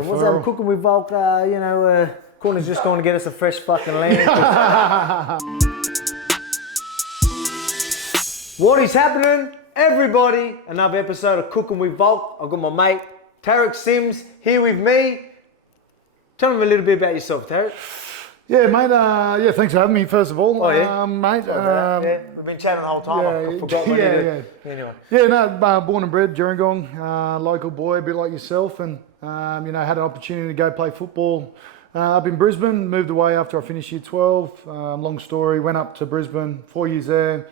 then. What's that? Cooking with Volk, Corner's just going to get us a fresh fucking lamb. What is happening, everybody? Another episode of Cooking with Volk. I've got my mate, Tariq Sims, here with me. Tell me a little bit about yourself, Tariq. Yeah, mate. Thanks for having me, first of all. Oh, yeah? Mate. Yeah, we've been chatting the whole time. I forgot what you did. Anyway. Yeah, no, born and bred, Gerringong, local boy, a bit like yourself, and, had an opportunity to go play football up in Brisbane, moved away after I finished year 12. Long story, went up to Brisbane, 4 years there,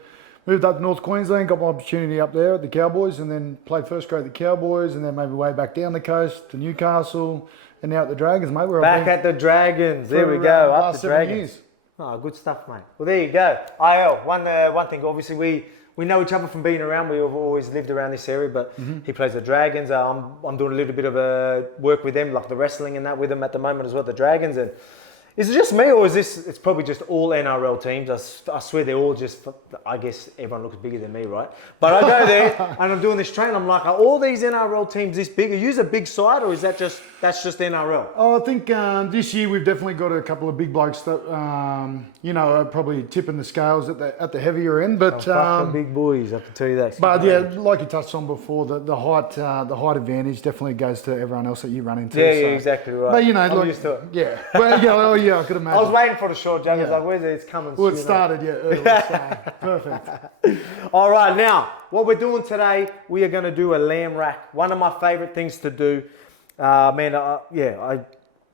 moved up to North Queensland, got my opportunity up there at the Cowboys, and then played first grade at the Cowboys, and then made my way back down the coast to Newcastle, and now at the Dragons, mate. Back at the Dragons, there we go, up the Dragons. Years. Oh, good stuff, mate. Well, there you go. IL, one thing, obviously we know each other from being around. We've always lived around this area, but he plays the Dragons. I'm doing a little bit of work with them, like the wrestling and that with them at the moment as well, the Dragons. And is it just me, or is this, it's probably just all NRL teams? I swear they're all just, I guess everyone looks bigger than me, right? But I go there and I'm doing this training. I'm like, are all these NRL teams this big? Are you a big side, or is that's just NRL? Oh, I think this year we've definitely got a couple of big blokes that, are probably tipping the scales at the heavier end. But fucking big boys, I can tell you that. But yeah, like you touched on before, the height advantage definitely goes to everyone else that you run into. Yeah, exactly right. But I'm used to it. Yeah, well, yeah, I could imagine. I was waiting for the short jug. I was like, where's it? It's coming. Well, it started, early, so perfect. All right, now, what we're doing today, we are going to do a lamb rack. One of my favourite things to do. I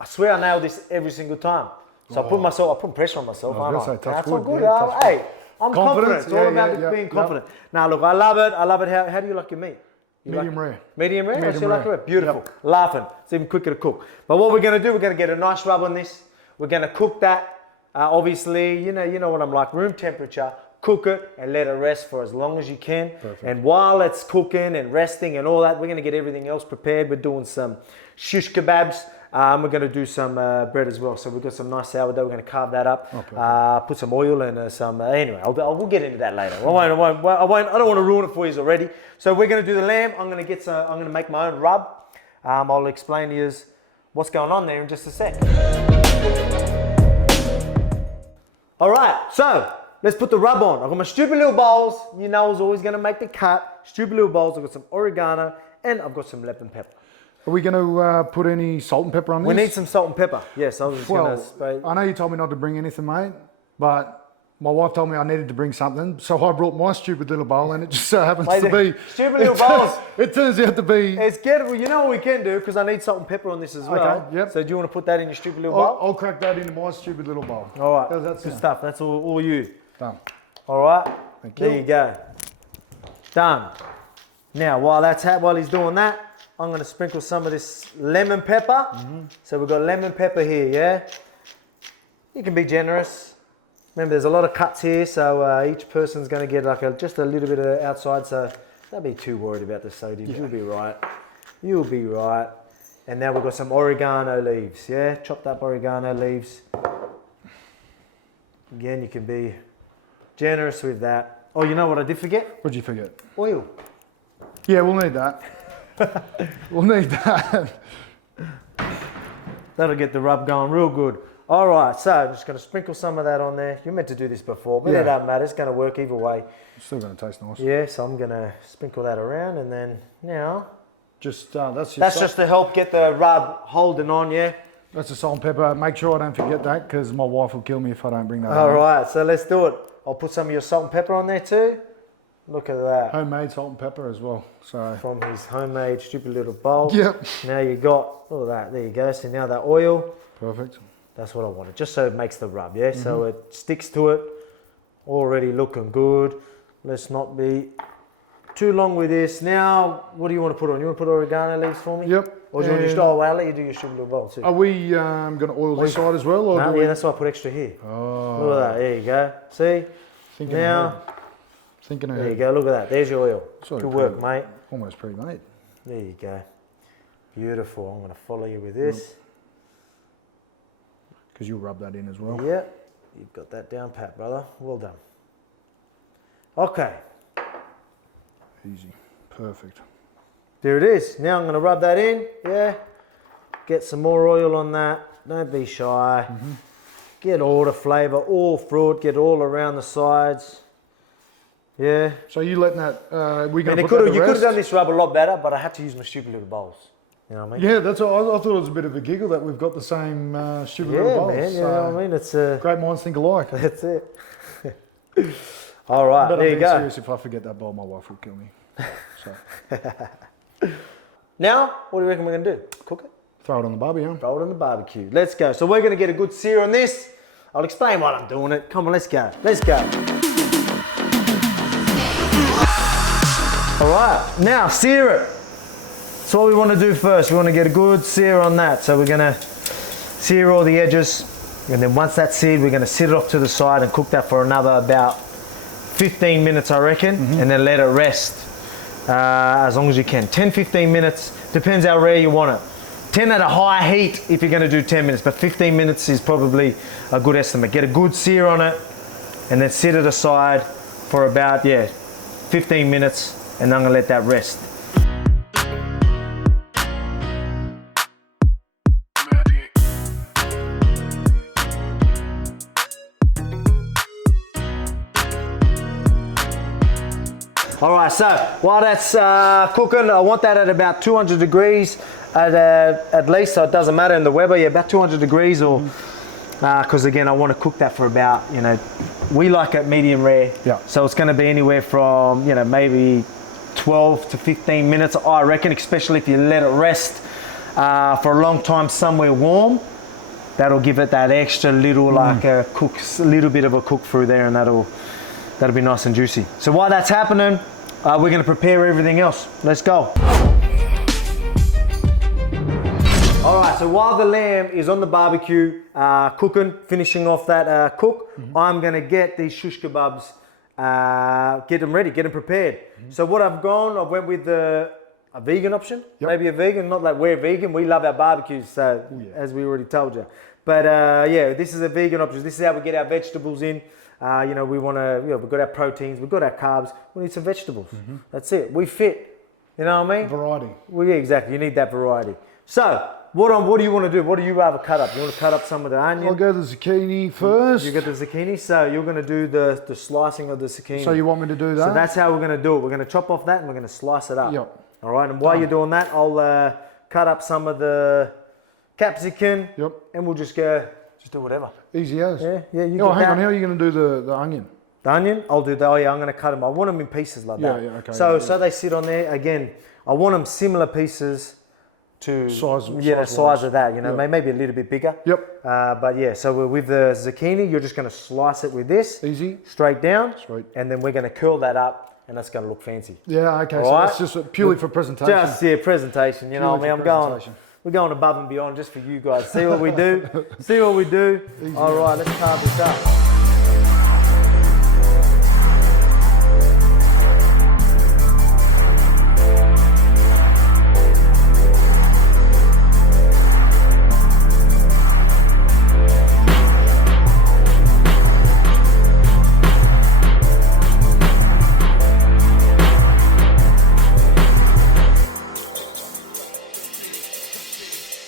swear I nail this every single time. So I put pressure on myself. That's all good. Hey, I'm confident. It's all about being confident. Now, look, I love it. How do you like your meat? Medium rare. Medium rare? Medium rare. Like it? Beautiful. Yep. Laughing. It's even quicker to cook. But what we're going to do, we're going to get a nice rub on this. We're going to cook that. Obviously, you know what I'm like, room temperature. Cook it and let it rest for as long as you can. Perfect. And while it's cooking and resting and all that, we're going to get everything else prepared. We're doing some shish kebabs. We're going to do some bread as well. So we've got some nice sourdough. We're going to carve that up. Put some oil and some. Anyway, we'll get into that later. I don't want to ruin it for you already. So we're going to do the lamb. I'm going to make my own rub. I'll explain to you what's going on there in just a sec. All right. So let's put the rub on. I've got my stupid little bowls. You know I was always going to make the cut. Stupid little bowls. I've got some oregano and I've got some lemon pepper. Are we going to put any salt and pepper on this? We need some salt and pepper. Yes, I was just going to spray. I know you told me not to bring anything, mate, but my wife told me I needed to bring something. So I brought my stupid little bowl and it just so happens to be... Stupid little bowls. It turns out to be... It's good. Well, you know what we can do? Because I need salt and pepper on this as well. Okay, yep. So do you want to put that in your stupid little bowl? I'll crack that into my stupid little bowl. All right. Good stuff. That's all you. Done. All right. Thank you. There you go. Done. Now, while he's doing that, I'm going to sprinkle some of this lemon pepper. So we've got lemon pepper here, yeah? You can be generous. Remember, there's a lot of cuts here, so each person's going to get like just a little bit of the outside, so don't be too worried about the sodium. Yeah. You'll be right. You'll be right. And now we've got some oregano leaves, yeah? Chopped up oregano leaves. Again, you can be generous with that. Oh, you know what I did forget? What'd you forget? Oil. Yeah, we'll need that. We'll need that. That'll get the rub going real good. All right, so I'm just going to sprinkle some of that on there. You're meant to do this before, but it doesn't matter. It's going to work either way. It's still going to taste nice. Yeah, so I'm going to sprinkle that around, and then now... Just that's just to help get the rub holding on, yeah? That's the salt and pepper. Make sure I don't forget that, because my wife will kill me if I don't bring that. All right, so let's do it. I'll put some of your salt and pepper on there too. Look at that. Homemade salt and pepper as well. So from his homemade stupid little bowl. Yep. Now you got, look at that, there you go. So now that oil. Perfect. That's what I wanted, just so it makes the rub, yeah? So it sticks to it. Already looking good. Let's not be too long with this. Now, what do you want to put on? You want to put oregano leaves for me? Yep. Or do you want to well, I'll let you do your stupid little bowl too. Are we going to oil this side as well? Or no, yeah, that's why I put extra here. Oh. Look at that, there you go. See? Thinking there you go, look at that. There's your oil. Good work, mate. Almost pre-made. There you go. Beautiful. I'm going to follow you with this. Because you'll rub that in as well. Yep. You've got that down pat, brother. Well done. Okay. Easy. Perfect. There it is. Now I'm going to rub that in. Yeah. Get some more oil on that. Don't be shy. Get all the flavour all through it. Get all around the sides. Yeah. So you letting that? We're going to You put that to could have rest? done this rub a lot better, but I had to use my stupid little bowls. You know what I mean? Yeah, that's all. I thought it was a bit of a giggle that we've got the same stupid little bowls. Man. You know what I mean? It's Great minds think alike. That's it. All right, But there I'm you being go. serious. If I forget that bowl, my wife will kill me. So Now, what do you reckon we're gonna do? Cook it? throw it on the barbie, Throw it on the barbecue. Let's go. So we're gonna get a good sear on this. I'll explain why I'm doing it. Come on, let's go. Let's go. All right, now sear it. That's what we want to do first. We want to get a good sear on that. So we're gonna sear all the edges, and then once that's seared, we're gonna sit it off to the side and cook that for another about 15 minutes, I reckon, and then let it rest as long as you can. 10-15 minutes, depends how rare you want it. 10 at a high heat if you're going to do 10 minutes, but 15 minutes is probably a good estimate. Get a good sear on it and then sit it aside for about 15 minutes, and I'm going to let that rest. All right, so while that's cooking, I want that at about 200 degrees at least, so it doesn't matter in the weather, about 200 degrees, or because again, I want to cook that for about, we like it medium rare. Yeah. So it's going to be anywhere from, maybe 12 to 15 minutes, I reckon, especially if you let it rest for a long time somewhere warm. That'll give it that extra little, like a little bit of a cook through there, and that'll be nice and juicy. So while that's happening, we're gonna prepare everything else. Let's go. All right, so while the lamb is on the barbecue, cooking, finishing off that cook, I'm gonna get these shish kebabs, get them ready, get them prepared. So what I've went with a vegan option, maybe a vegan, not like we're vegan, we love our barbecues, so as we already told you. But this is a vegan option. This is how we get our vegetables in. We want to, we've got our proteins, we've got our carbs, we need some vegetables. That's it, we fit, you know what I mean? variety. Well, yeah, exactly, you need that variety. So, what do you want to do? What do you rather cut up? You want to cut up some of the onion? I'll go the zucchini first. You get the zucchini, so you're going to do the slicing of the zucchini. So you want me to do that? So that's how we're going to do it. We're going to chop off that and we're going to slice it up. Yep. All right, and while you're doing that, I'll cut up some of the capsicum. Yep. And we'll just do whatever. Easy as. Yeah, you Oh, get hang that. on, how are you going to do the onion? The onion, I'll do that. Oh yeah, I'm going to cut them. I want them in pieces like that. Yeah, okay. So they sit on there. Again, I want them similar pieces to Size of that. Maybe a little bit bigger. Yep. But yeah, so with the zucchini, you're just going to slice it with this. Easy. Straight down. Straight. And then we're going to curl that up, and that's going to look fancy. Yeah, okay. All So right? that's just purely for presentation. Presentation. You know what I mean? We're going above and beyond just for you guys. See what we do. See what we do. Easy. All right, let's carve this up.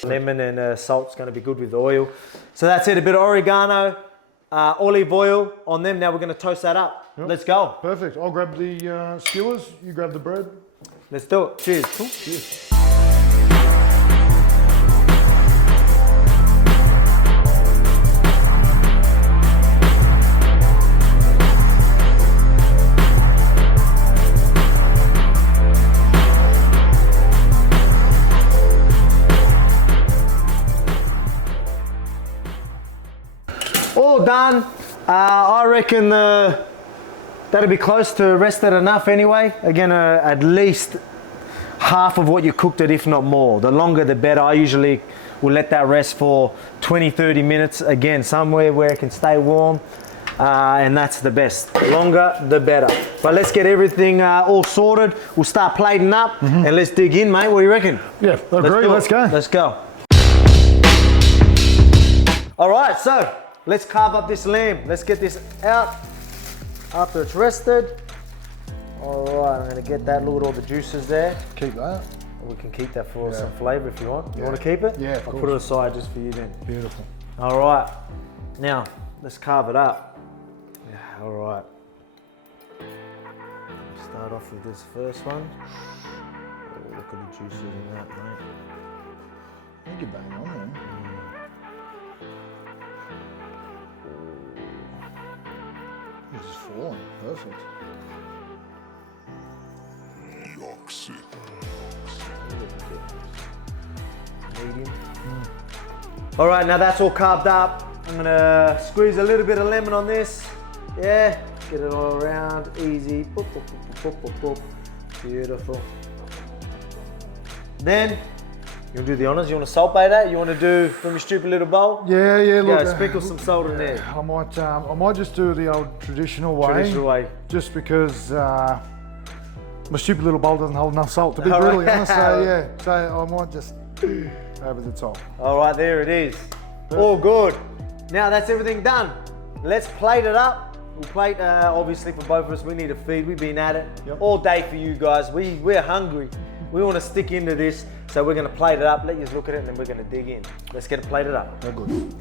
Lemon and salt's going to be good with the oil. So that's it, a bit of oregano, olive oil on them. Now we're going to toast that up. Yep. Let's go. Perfect. I'll grab the skewers. You grab the bread. Let's do it. Cheers. Cool. Cheers. All done. I reckon that'll be close to rested enough anyway. Again, at least half of what you cooked it, if not more. The longer the better. I usually will let that rest for 20-30 minutes. Again, somewhere where it can stay warm. And that's the best. The longer, the better. But let's get everything all sorted. We'll start plating up and let's dig in, mate. What do you reckon? Yeah, agree. Let's go. Let's go. All right, so let's carve up this lamb. Let's get this out after it's rested. All right, I'm gonna get that, look at all the juices there. Keep that. We can keep that for some flavour if you want. You want to keep it? Yeah, of I'll course. put it aside just for you then. Beautiful. All right. Now, let's carve it up. Yeah, all right. Start off with this first one. Oh, look at the juices in that, mate. I think you're bang on, man. It's just falling. Perfect. Medium. All right, now that's all carved up. I'm gonna squeeze a little bit of lemon on this. Yeah, get it all around, easy. Boop, boop, boop, boop, boop, boop. Beautiful. Then, you wanna do the honors? You wanna salt bay that? You wanna do from your stupid little bowl? Yeah, look. Yeah, sprinkle some salt in there. I might just do it the old traditional way. Traditional way. Just because my stupid little bowl doesn't hold enough salt to be All brutally right. honest. So yeah, so I might just over the top. All right, there it is. All good. Now that's everything done. Let's plate it up. We'll plate, obviously for both of us, we need a feed. We've been at it all day for you guys. We're hungry. We want to stick into this. So we're going to plate it up. Let you look at it and then we're going to dig in. Let's get it plated up. Very good.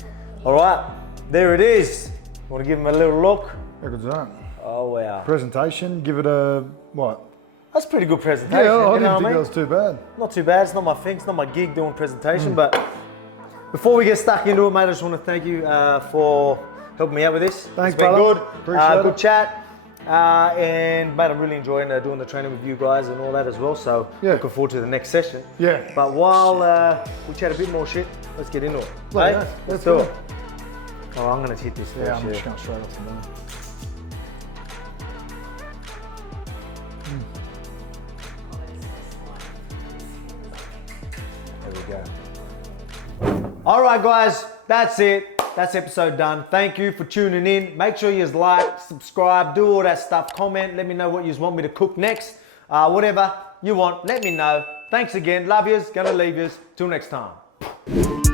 All right, there it is. Want to give them a little look? Very good zone. Oh, wow. Presentation, give it a, what? That's a pretty good presentation. Yeah, I you know didn't what think I mean? that was too bad. Not too bad. It's not my thing. It's not my gig doing presentation. But before we get stuck into it, mate, I just want to thank you for helping me out with this. Thanks, it's been brother. good. Appreciate good it. chat. And mate, I'm really enjoying doing the training with you guys and all that as well. So looking forward to the next session. Yeah. But while we chat a bit more shit, let's get into it. Well, Hey, yeah, let's do do it. it. Oh, I'm gonna hit this first. Yeah, I'm just going straight off the line. There we go. All right, guys, that's it. That's episode done. Thank you for tuning in. Make sure you like, subscribe, do all that stuff. Comment. Let me know what you want me to cook next. Whatever you want, let me know. Thanks again. Love yous. Gonna leave yous. Till next time.